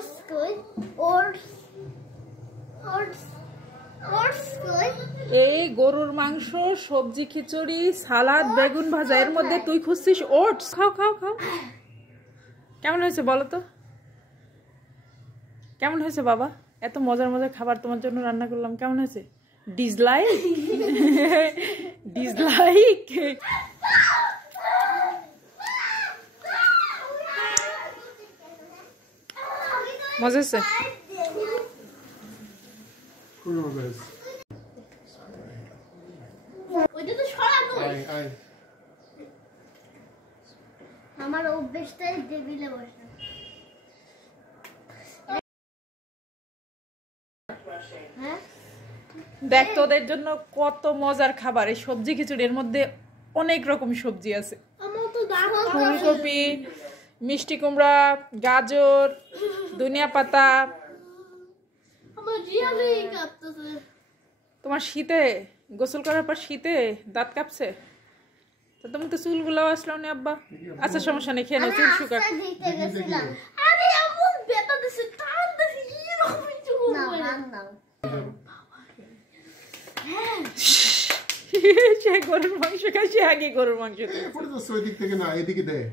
Oats good. Oats. এই গরুর মাংস, সবজি, খিচুড়ি, সালাদ, বেগুন ভাজা, এর মধ্যে তুই খুঁজছিস ওটস। খাও খাও খাও। কেমন হয়েছে বলো তো? কেমন হয়েছে বাবা? এত মজার মজার খাবার তোমার জন্য রান্না করলাম, কেমন হয়েছে? ডিসলাইক? ডিসলাইক? মজা হয়েছে? আমার অভ্যেসটাই টেবিলে বসে। দেখ তোদের জন্য কত মজার খাবার। এই সবজি খিচুড়ির মধ্যে অনেক রকম সবজি আছে। ফুলকপি, মিষ্টি কুমড়া, গাজর, ধনিয়া পাতা। তোমার শীতে গোসল করার পর শীতে দাঁত কাঁপছে? তো তুমি তো চুলগুলো আসলো না আব্বা। আচ্ছা সমস্যা নেই, খেয়ে নাও, চুল শুকাক। সে গরুর মাংস খায়, সে আগে গরুর মাংস ওইদিক থেকে না এদিকে দেয়।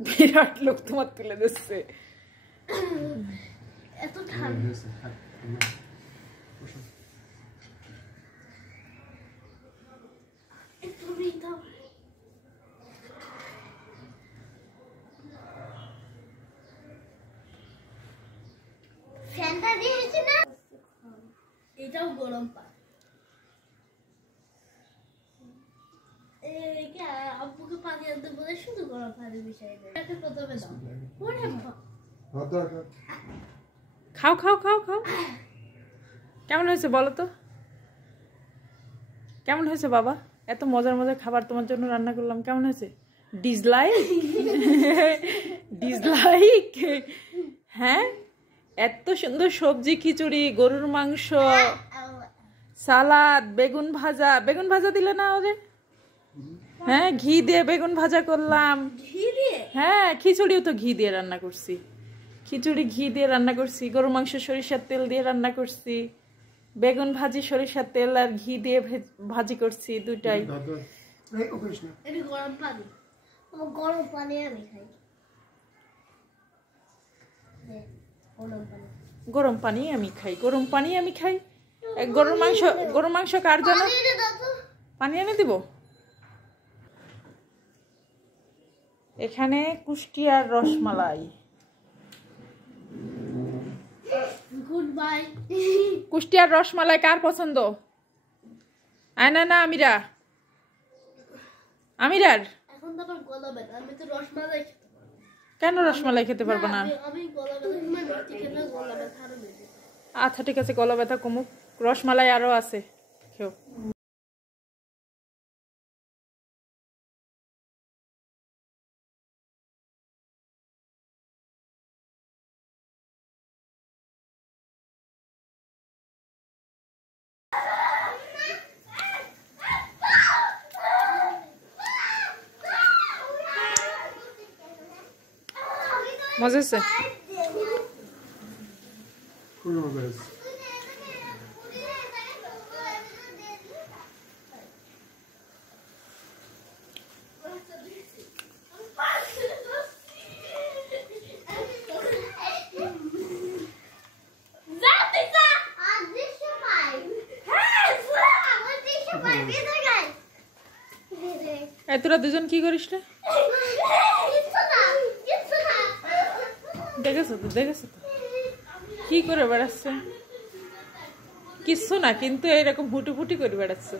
বিরাট লোক তোমার তুলে দিচ্ছে। এত ঠান্ডা ফ্যানটা দিয়েছি না, এটাও গরম পানি। আব্বুকে পানি আনতে বলে শুধু গরম পানি মিশাই দেয়। প্রথমে দাও। খাও খাও খাও খাও। কেমন হয়েছে বলো তো? কেমন হয়েছে বাবা? এত মজার মজার খাবার তোমার জন্য রান্না করলাম, কেমন হয়েছে? ডিসলাইক? ডিসলাইক? হ্যাঁ, এত সুন্দর সবজি, খিচুড়ি, গরুর মাংস, সালাদ, বেগুন ভাজা। বেগুন ভাজা দিলে না ওরে? হ্যাঁ, ঘি দিয়ে বেগুন ভাজা করলাম। হ্যাঁ, খিচুড়িও তো ঘি দিয়ে রান্না করছি। খিচুড়ি ঘি দিয়ে রান্না করছি, গরুর মাংস সরিষার তেল দিয়ে রান্না করছি, বেগুন ভাজি সরিষার তেল আর ঘি দিয়ে ভাজি করছি, দুটাই। গরম পানি আমি খাই। গরম পানি আমি খাই, গরম পানি আমি খাই। গরুর মাংস কার জন্য? পানি এনে দিব। এখানে কুষ্টিয়ার রসমালাই। Good bye. কুষ্টিয়ার রসমালাই কার পছন্দ? আয়না না আমিরা? আমিরার? এখন তো আমার গলা ব্যথা, আমি তো রসমালাই খেতে পারবো। কেন রসমালাই খেতে পারবো না? আমি গলা ব্যথা, মানে খেলে গলা ব্যথা আরো বেশি। আচ্ছা ঠিক আছে, গলা ব্যথা কমুক, রসমালাই আরো আছে, খেও। মজা হয়েছে? তোরা দুজন কি করিস রে? দেখেছো তো, দেখেছো তো কি করে বেড়াচ্ছে? কিচ্ছু না, কিন্তু এইরকম হুটুফুটি করে বেড়াচ্ছে।